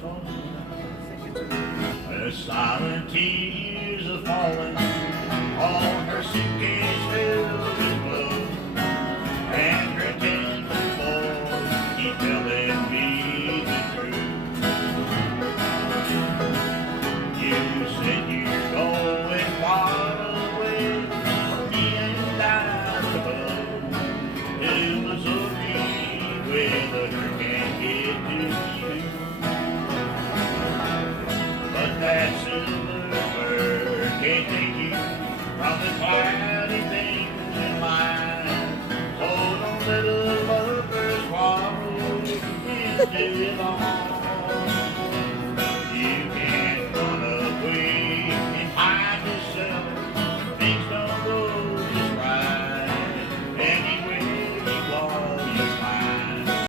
The silent tears are falling on her suitcase filled with blood, and her tender boys keep telling me the truth. You said you're going far away from me and I above to Missouri, where the hurt can't get to you. But that silver bird can't take you from the cloudy things in life. So don't let a lover swallow into the heart.